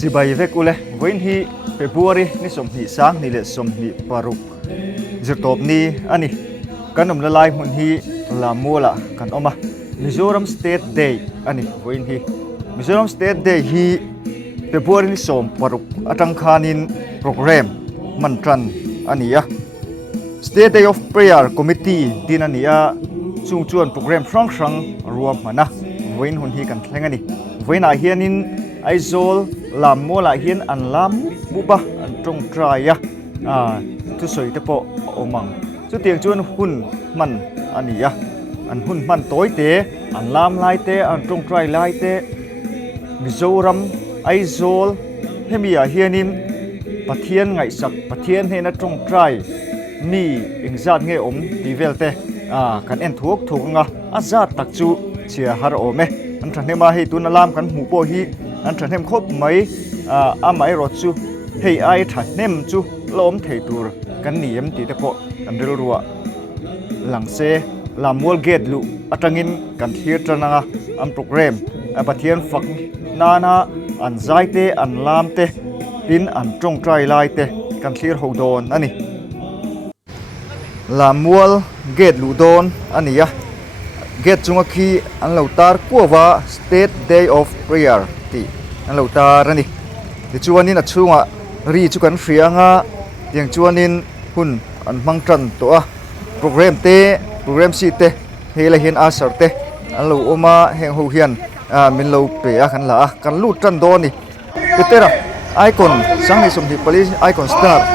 จีบายเวกุเลวันที่เฟบรุรีนี่สมหิสังนี่เลสมหิปารุกจุดตบนี้อันนี้กันนำละลายมันที่ลามัวละกันออกมามิโซรัมสเตทเดย์อันนี้วันที่มิโซรัมสเตทเดย์ฮีเฟบรุรีนี่สมปารุกอัตังคานินโปรแกรมมันตรันอันนี้อะ State Day of Prayer Committee ดินอันนี้อะช่วงชวนโปรแกรมครั้งรวมมานะวันหุ่นที่กันแข่งอันนี้วันอาเฮียนินไอโซลลามมัวละเฮียนอันลามบุบะอันตรงใจอะทุสอยเตปโอมังสุดเตียงชวนหุ่นมันอันนี้อะอันหุ่นมันตัวเตะอันลามลายเตะอันตรงใจลายเตะมิโซรัมไอโซลเฮมีอาเฮียนินปะเทียนไงสักปะเทียนเฮนัตรงใจนี่เองจัดเงยอมดีเวลเตกันเอ็นถูกงะอาจัดตักจูเชียฮาร์โอเมอันฉันเฮมาให้ตุนลามกันหูโปฮีอันฉันเฮมคบไหมไม่รถจูเฮียไอฉันเนมจูล้มเทตูร์กันหนีมตีเตปกันเรัวหลังเซลามวอลเกตลุอัตงินกันเทียร์จังอันโปรแกรมปะเทียนฝักนาอันใจเตอันลามเตดินอันจงใจลายเตกันเทียร์หูโดนอันนี้ลามัวเกตลูโดนอันนี้อะเกตจุงคีอันเหล่าตาร์กัวว่า State Day of Prayer ที่อันเหล่าตาร์นี่ที่จวนนี้นัดช่วงรีจุกันเสียงอย่างจวนนี้หุ่นอันมังจันตัวโปรแกรมเตโปรแกรมซีเตเฮลเฮียนอาสร์เตอันเหล่าอมาแห่งหูเฮียนมินเหล่าเปียกันละกันลูดจันโดนนี่เป็นเตระไอคอนสังในสมทิปลีไอคอนสตาร์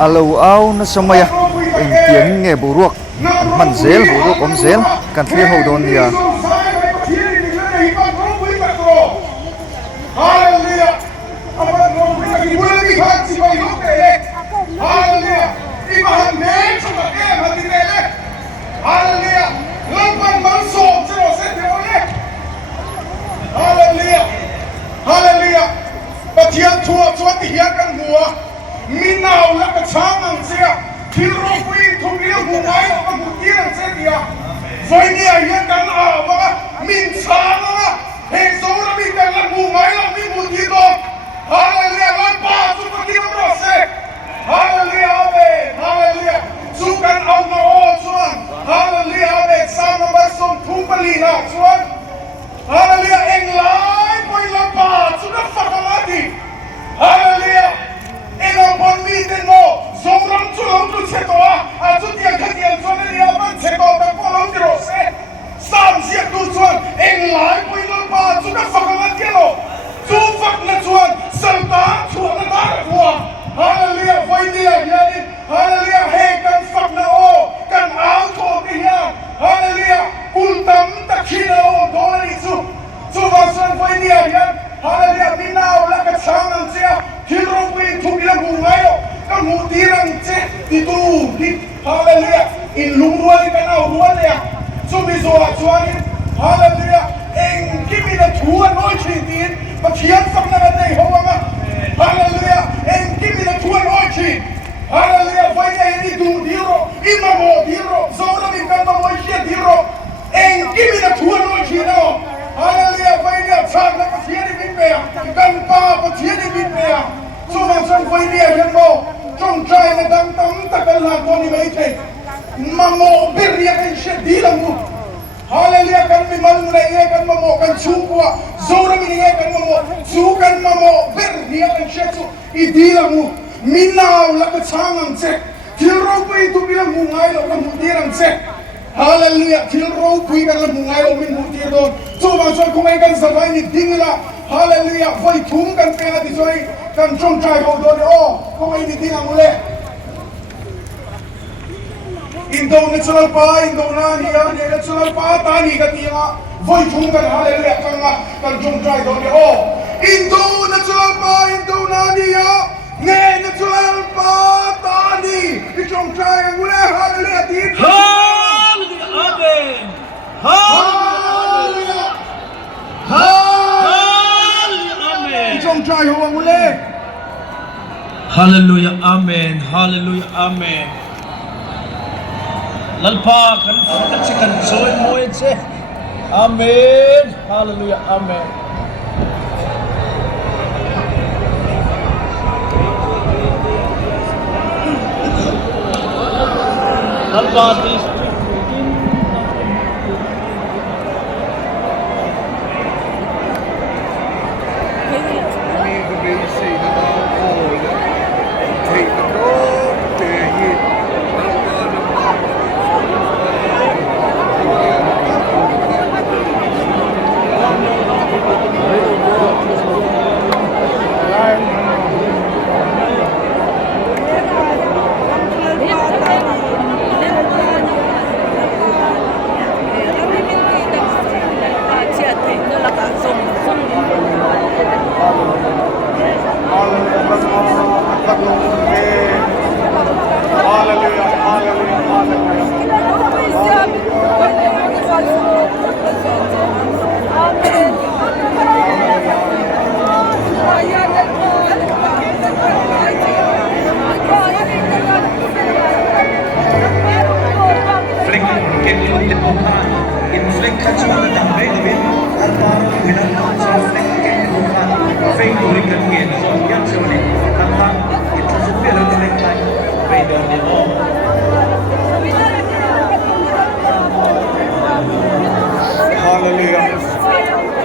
อันเหล่าเอาณสมัยเองเตียงเงยบุรุษมันเซลบุรุษอมเซลกันเทียบหูโดนเนี่ยมีนาวและกระช้างอังเสียที่โรควีทุกเรื่องหัวไม้ออกมาหมุนเยี่ยงเสียเดียวไฟเนี่ยยังกันว่ามินช้างว่าเฮโซระมีกันละหัวไม้เรามีหมุนยี่ตัวฮาเลลูยาล้านป้าสุภกิจรอเสกฮาเลลูยาอาเมนฮาเลลูยาสุกันเอามาโอชวนฮาเลลูยาอาเมนสามบัสสมทุบลีนาชวนฮาเลลูยาเอ็งไล่ไปล้านป้าสุดฝักมาดีฮาเลลูยาเอ็งเอาบอลมีเต็มโมส่งรังจุลจุเชตัวอาจุดยังขัดยังชวนเรียบันเชตัวแต่พอเราจะรอเสสามเสียดูชวนเอ็งไล่ไปล้านป้าสุดฝักมาเกลจูฝักนั่นชวนสัลตาชวนนั่นตาหัวฮาเลลูยาไฟเดียยันฮาเลลูยาเฮกันฝักนาโอกันเอาโทษที่ยังฮาเลลูยาอุลตัมตะคีนาโอโทษนี่จูฟังสันไฟเดียยันฮาเลลูยามินาวและกระช้างนั่นเสียที่โรควิทุกอย่างหูไงก็หูตีรังเจติตูที่ฮาเลลูยาอินลุงรัวนี่กันเอารัวเลยจูมิโซะชวนนี่ฮาเลลูยาเองกิมินาทัวน้อยชีดินมาเขียนฝักนั่นเองหัวมาฮาเลลูยาเองกิมินาทัวน้อยชีฮาเลลูยาไฟเองนี่ดูดีโรอิมาโมดีโรโซนามิกันมาโมเชียดีโรเองกิมินาทัวน้อยชีเนาะฮาเลลูยาไฟเนี่ยชาติแล้วก็เทียนในบินเบียกันป้าก็เทียนในบินเบียสู้มันสันไฟเนี่ยยังโมจงใจในดังตั้งตะกันลาตัวนี้ไม่เท่มาโมเบียร์ยังเช็ดดีละมูฮาเลลูยากันมีมันเลยกันมาโมกันชูกว่าโซรามีเนี่ยกันมาโมชูกันมาโมเบียร์เนี่ยกันเช็ดสู้อีดีละมูมินาวแล้วก็ช้างอังเจที่เราไปทุกเรื่องมูไงเราก็มูดีรังเจฮาเลลูยาที่เราคุยกันแล้วมูไงเราไม่มูดีโดนสู้มาช่วยคงไอ้กันสบายนิดดิ้งละฮาเลลูยาไฟทุ่มกันเป็นอะไรช่วยกันจงใจเขาโดนโอ้คงไอ้นิดดิ้งอะไรอินโดนีเซียป้าอินโดนีเซียเนี่ยเซียป้าตานีกันที่ละไฟทุ่มกันฮาเลลูยากันจงใจโดนโอ้อินโดนีเซียป้าอินโดนีเซียเนี่ยเซียป้าตานีที่จงใจกันเลยฮาเลลูยาที่ฮาเลลูยาอาเมนฮาเลลูยาฮาเลลูยาอาเมนจงใจหัวมุเล่ฮาเลลูยาอาเมนฮาเลลูยาอาเมนลัลปากันสิกันสวยมวยเซอาเมนฮาเลลูยาอาเมน God is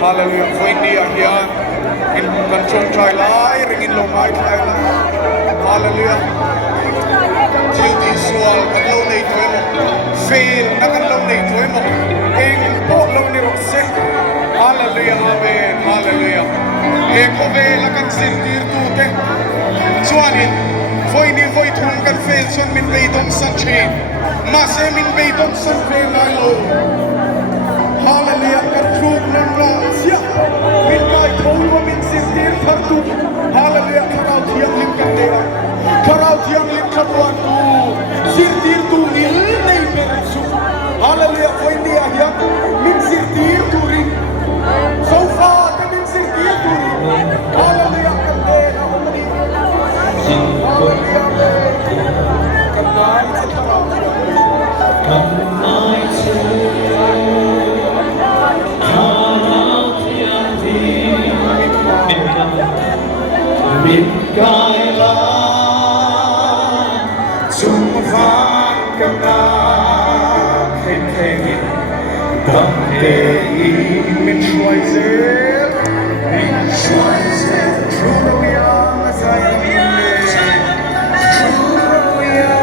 Hallelujah. For India here in Kanchong Chai Lai, ringin lomai Chai Lai. Hallelujah. Till the soul, kan lâu này thôi mà. Fail, na kan lâu này thôi mà. Eng po lâu này rồi se. Hallelujah, amen, hallelujah. Eng po về là kan sin dir tu te. Chuan in, voi ni voi thung kan fail chuan min bay dong san chain. Ma se min bay dong san fail lai lo. Hallelujah, kan truk nan la sia. Min kai thâu wa min sin dir thar tu. Hallelujah, karau thiam lim kan te. Karau thiam lim khatwan tu. Sin dir tu nil nei pe su. Hallelujah, for India here, min sin dir tu ri. So far, min sin dir tu ri. Hallelujah, kan te na umani. Hallelujah, kan nai se karau. Gai la Chung vang kam na khen khen dam te min shuai se true ya sai true ya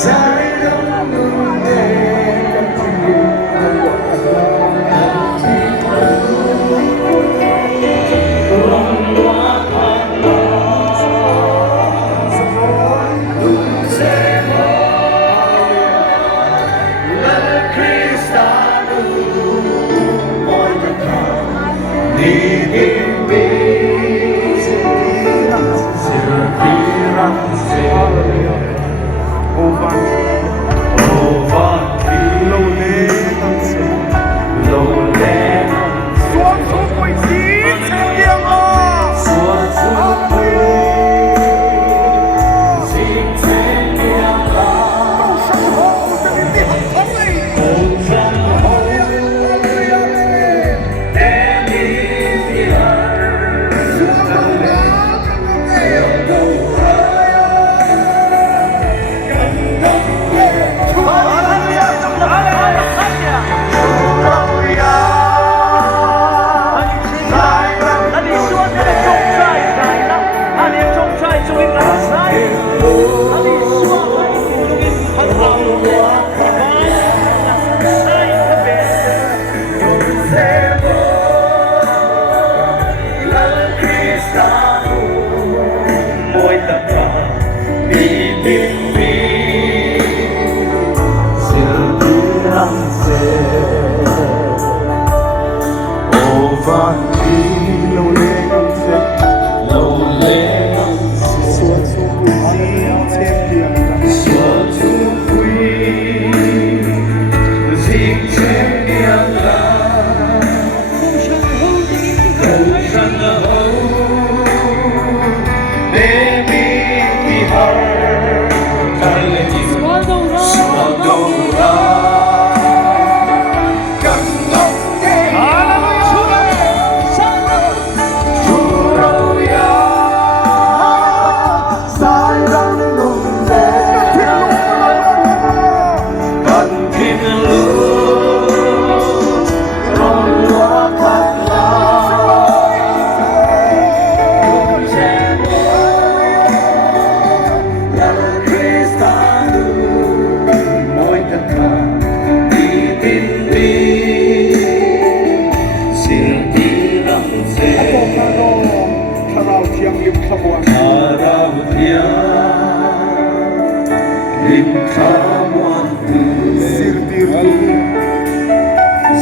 sai dam nun de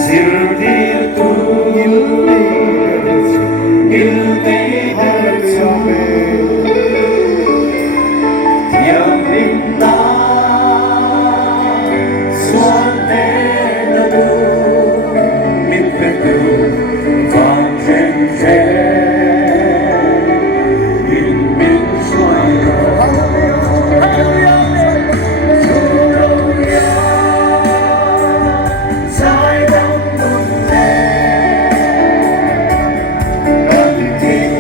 Sirtirtu ilte Yang minta suante nadu min petu van chen in min soya sai đông nun nè gần thiên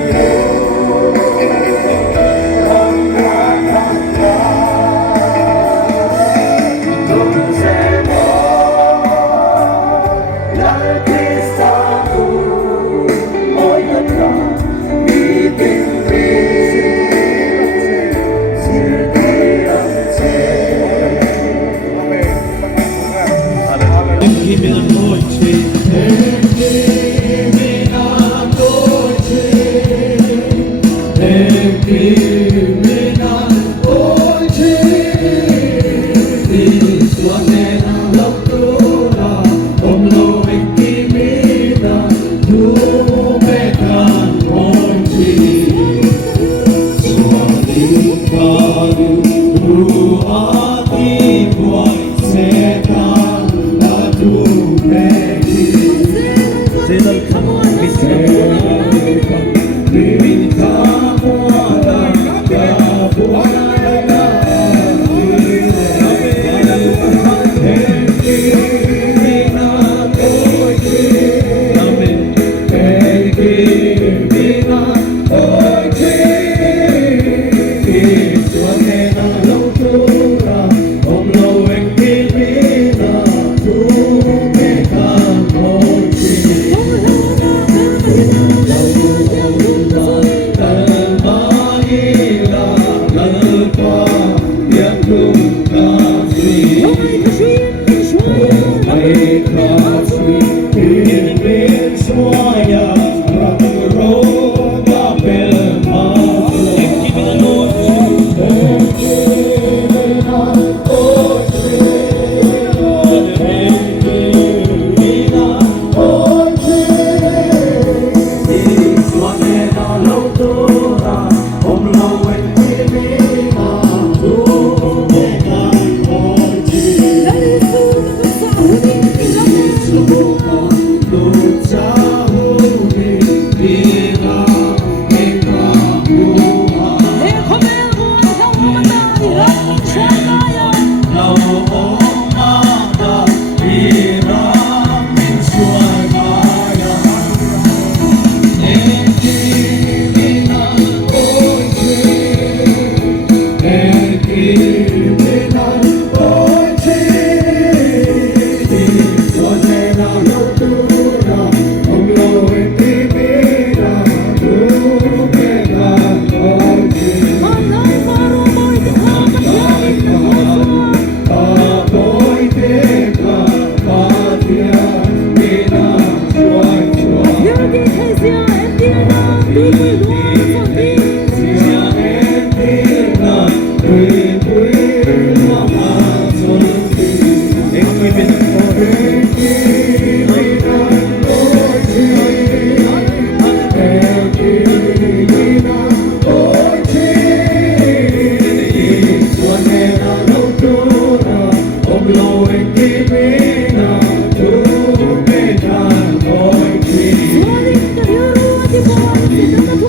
Thank you.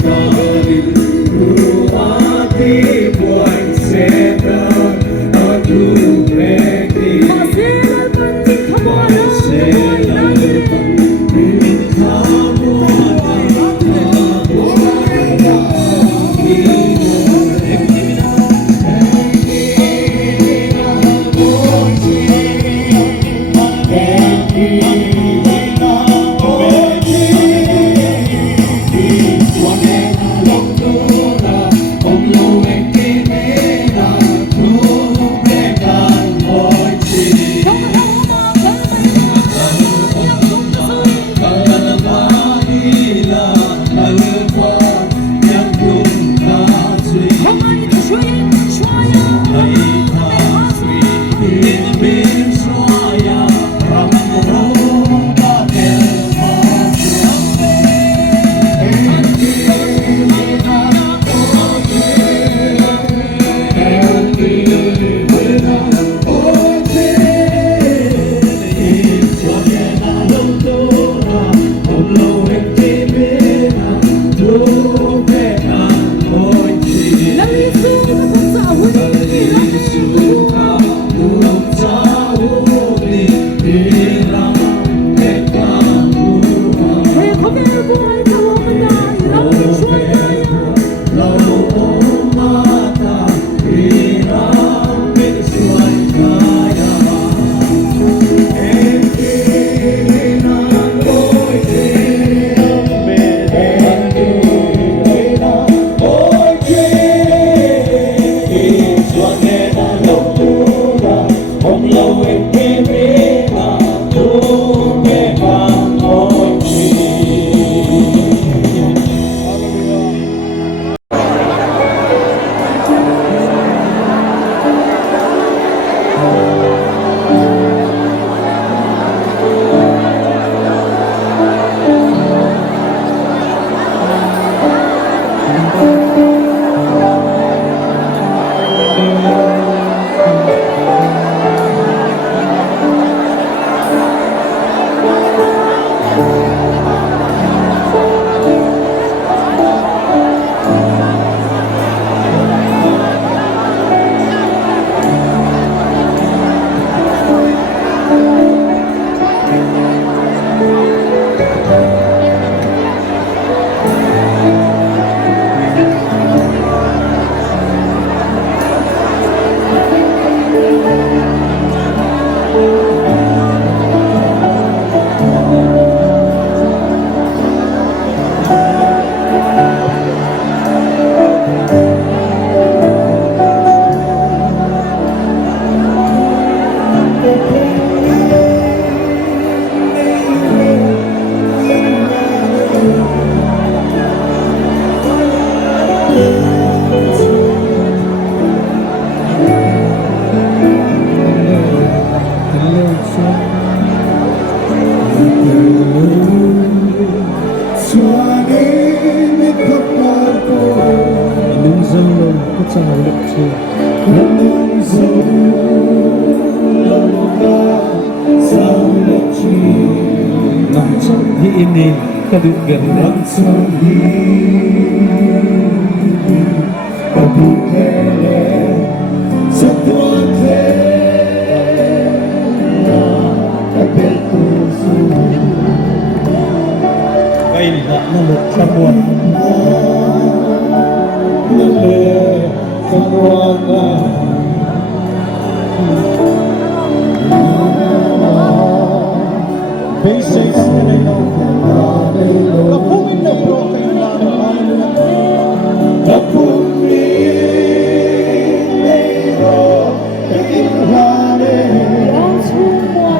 Nung zolo ko sa lutsi nang di ini kadugan nang kain ba na lut sa buwan Basics na ikaw Kapungin na bro kayo lang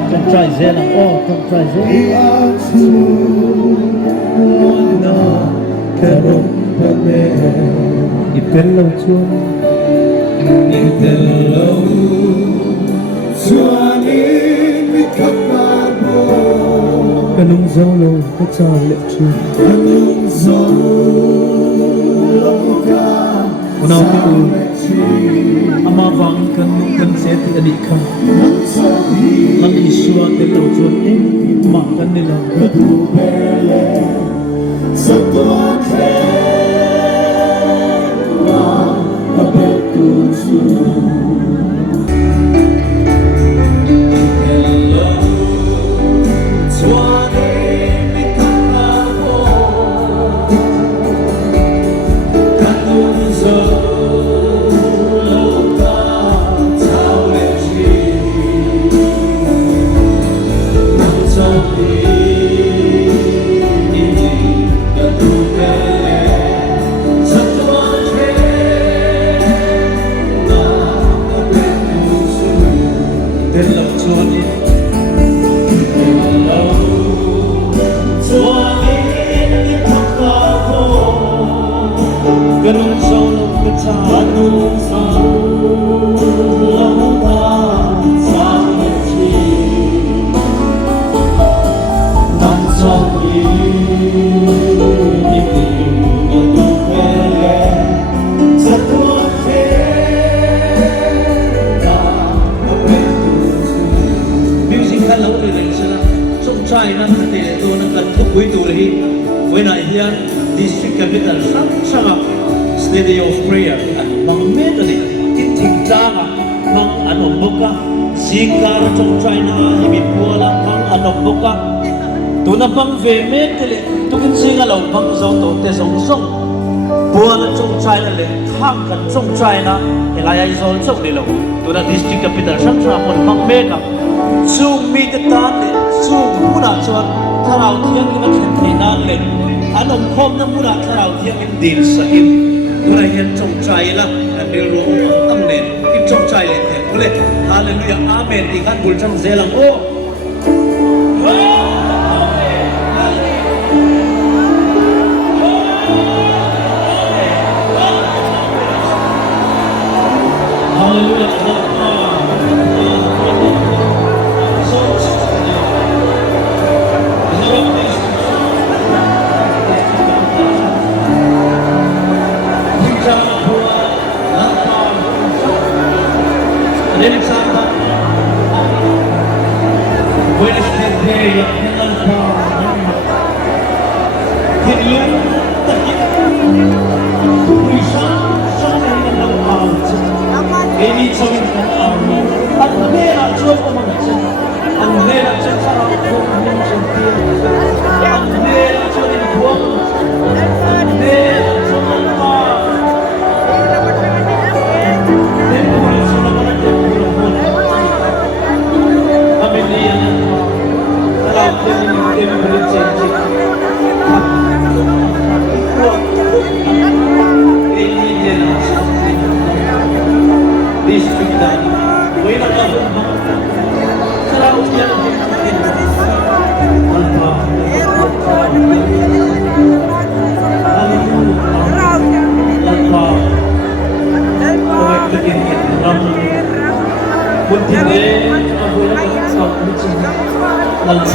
Can try Zena, can try Zena Karong pame Itelaw chun Itelaw Suanin mikapabo Kanong zolo kacalit chun Kanong zolo ka Unaw ko Amabang kan seti adik ka Nang iswa telaw chun makan nila Katubele Sa tuwa Ganun solo kita Ganun solo sa ngiti Nang sabi Hindi matupele Sa tuwate Na mapetusi Music ka lang ulit siya na Trong China natin ito nagkatukoy tulahi When I hear district capital Sama Steady of prayer at mga medali titigdanga mga anobuka sikar trong China himipuala mga anobuka tunapang ve medali tukin singalaw pang zauto te song song puala trong China le khang kan trong China ilaya izol trong nilo tuna district capital sang sapon mga mega su mi te tan le su muna chuan tharau thiang ni kan thainan le anom khom na muna tharau thiang in dil sa in Muna yan trong trai la Andil ruang ang nen In trong trai len yan Ule Hallelujah Amen Ikan bulchang zelang Oh Hallelujah Then sama Wednesday day yang Hinlung takit Risang sana yang out Ini cawin kan amu Ang nera cuap pemangcin Ang nera cuap sarang pemangcin Ang nera cuap buang Ang nera cuap lemah Dan boleh sudah menanjak Lalu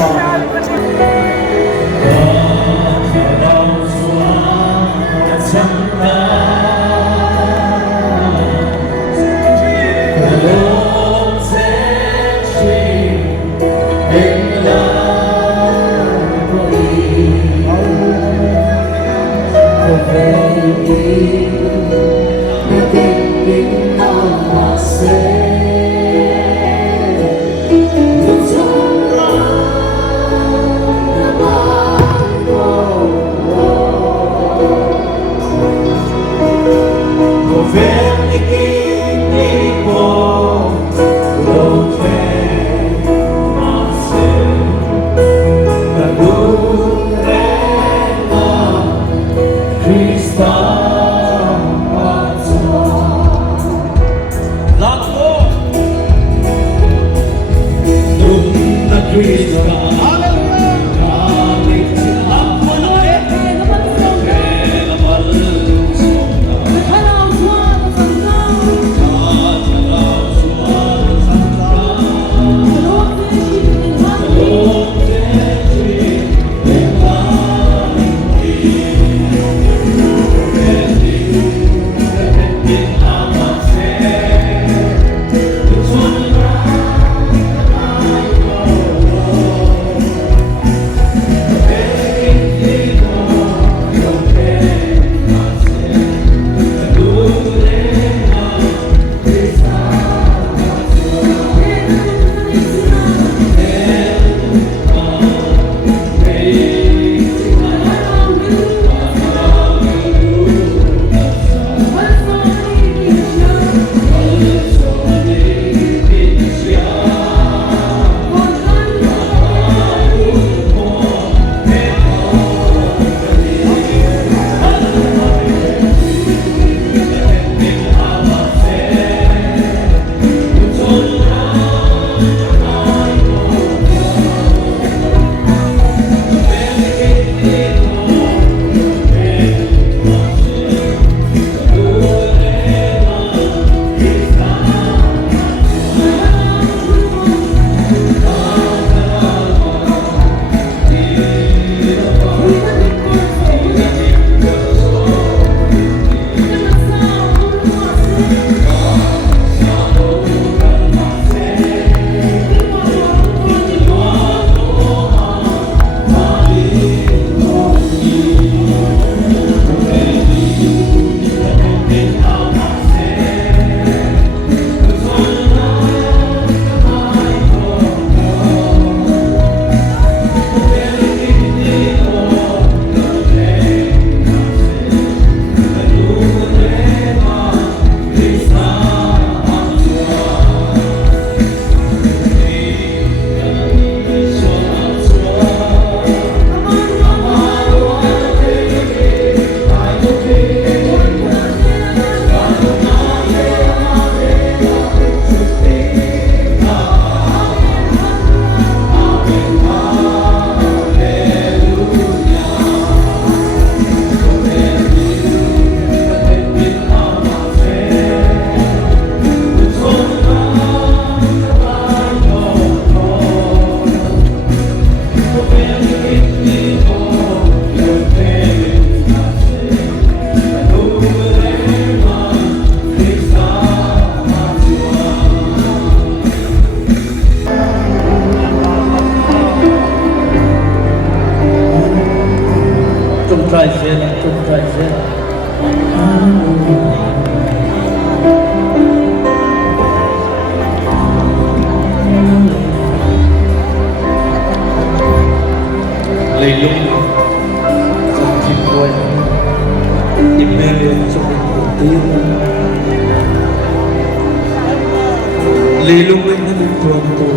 Lilong ay nanituan to,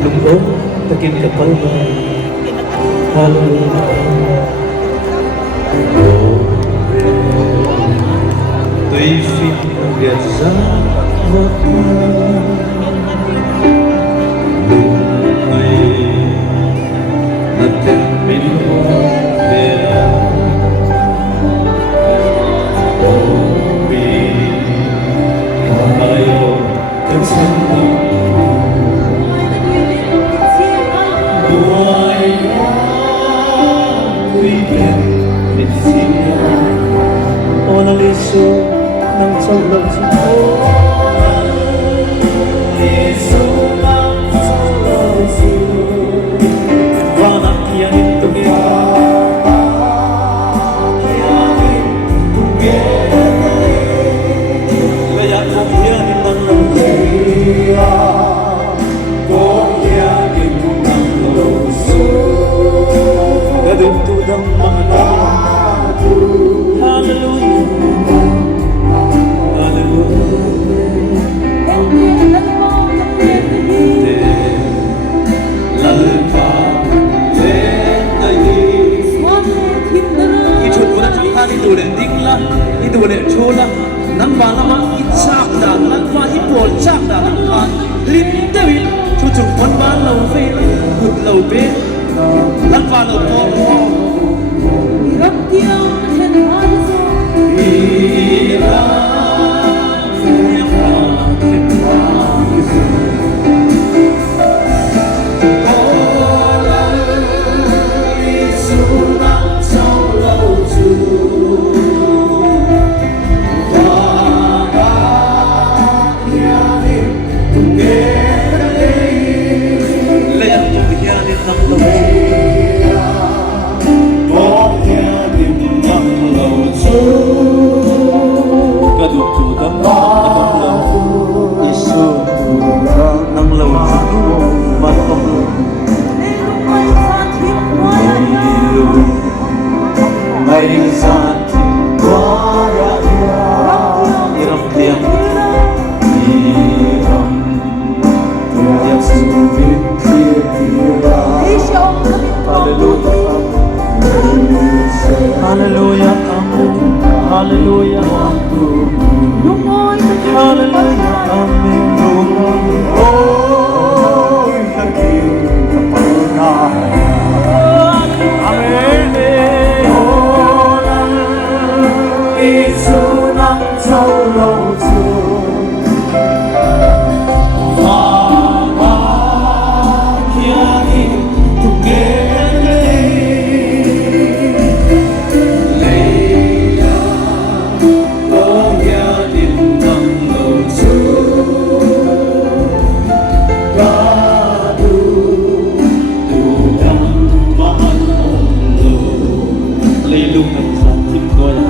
lumbong, takin kapal ba, hallelujah. Tuy phim Việt ra vượt qua lúc này là tên mình về đâu vì ai ôm cơn sóng ngoài quy kết mình xin Ona liso ng saulang sito Liso ng saulang sito Vanak yanin tumiya Yanin ตัวเด็ดดิ้งละอีตัวเด็ดโชละนังบาลมาอิชากด่างนังบาอีปอลชากด่างนังบาลิ้นเดวิดชุดจุกวันบานเราเฟลหุดเราเป๊ะนังบาเราพอ Hallelujah, amen. Hallelujah, hallelujah, amen. Oh, naging kapanganahan. Amen. Isunang Taulotu Mamakiani Tukele Leia Loyanin ng Lotu Gadu Tudang Mahal Olo Leilung ng sa tim ko